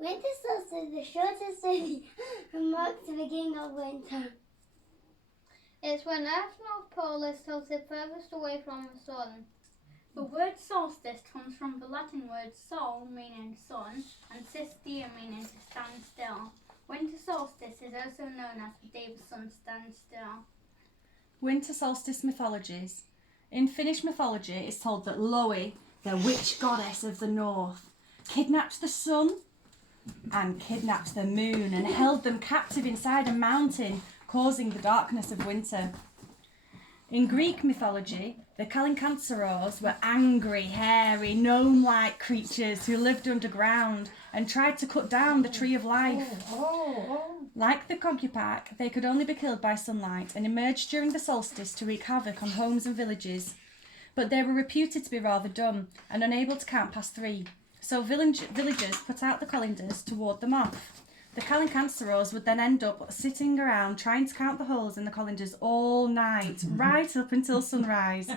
Winter solstice is the shortest day and marks the beginning of winter. It's when Earth's North Pole is tilted furthest away from the sun. The word solstice comes from the Latin word sol, meaning sun, and sistere, meaning to stand still. Winter solstice is also known as the day the sun stands still. Winter solstice mythologies. In Finnish mythology, it's told that Loe, the witch goddess of the north, kidnapped the sun and kidnapped the moon and held them captive inside a mountain, causing the darkness of winter. In Greek mythology, the Kalinkansaros were angry, hairy, gnome-like creatures who lived underground and tried to cut down the tree of life. Like the Kogyupak, they could only be killed by sunlight and emerged during the solstice to wreak havoc on homes and villages. But they were reputed to be rather dumb and unable to count past 3, so villagers put out the colanders to ward them off. The Kalinkansaros would then end up sitting around trying to count the holes in the colanders all night, right up until sunrise,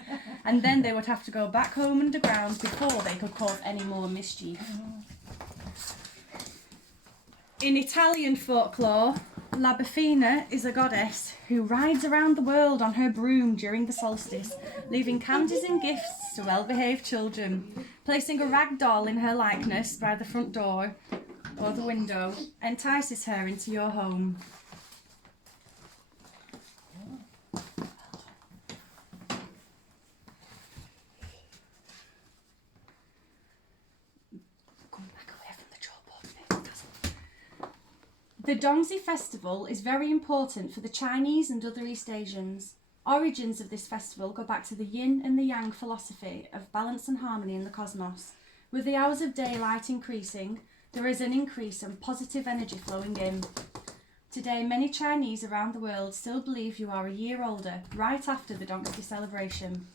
and then they would have to go back home underground before they could cause any more mischief. In Italian folklore, La Befana is a goddess who rides around the world on her broom during the solstice, leaving candies and gifts to well-behaved children. Placing a rag doll in her likeness by the front door or the window entices her into your home. The Dongzi festival is very important for the Chinese and other East Asians. Origins of this festival go back to the yin and the yang philosophy of balance and harmony in the cosmos. With the hours of daylight increasing, there is an increase in positive energy flowing in. Today, many Chinese around the world still believe you are a year older, right after the Dongzi celebration.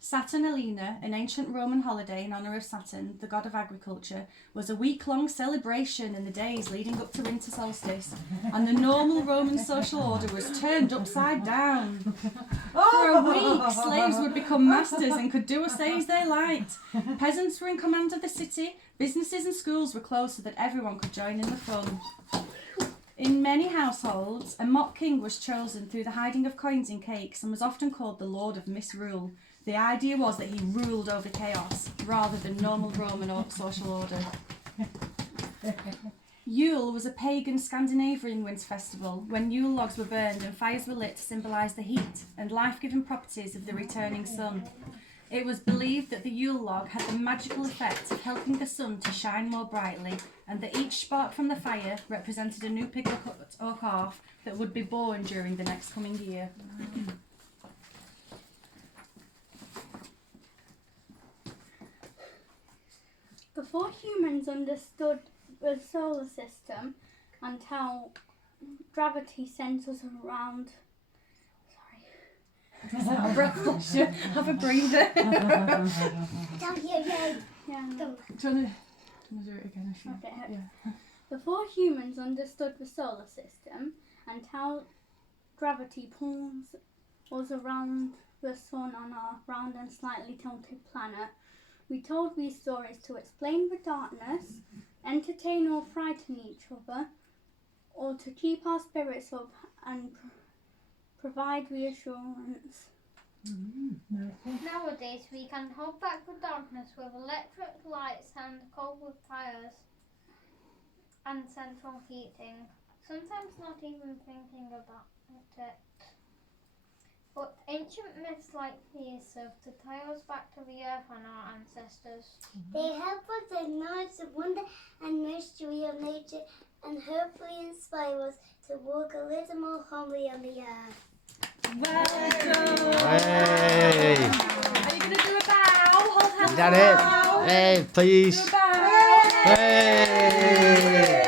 Saturnalina, an ancient Roman holiday in honour of Saturn, the god of agriculture, was a week-long celebration in the days leading up to winter solstice, and the normal Roman social order was turned upside down. For a week, slaves would become masters and could do or say as they liked. Peasants were in command of the city, businesses and schools were closed so that everyone could join in the fun. In many households, a mock king was chosen through the hiding of coins in cakes and was often called the Lord of Misrule. The idea was that he ruled over chaos rather than normal Roman or social order. Yule was a pagan Scandinavian winter festival when Yule logs were burned and fires were lit to symbolise the heat and life-giving properties of the returning sun. It was believed that the Yule log had the magical effect of helping the sun to shine more brightly, and that each spark from the fire represented a new pig or calf that would be born during the next coming year. Before humans understood the solar system and how gravity centres around... Sorry. Have a breather. Yeah. Do you want to do it again? Okay. Yeah. Before humans understood the solar system and how gravity pulls us around the sun on our round and slightly tilted planet, we told these stories to explain the darkness, entertain or frighten each other, or to keep our spirits up and provide reassurance. Nowadays, we can hold back the darkness with electric lights and cold with fires and central heating. Sometimes not even thinking about it. But ancient myths like these serve to tie us back to the earth and our ancestors. They help us acknowledge the wonder and mystery of nature and hopefully inspire us to walk a little more humbly on the earth. Well done. Hey. Are you going to do a bow? Hold hands. Is that it? Hey, please. Do a bow. Hey.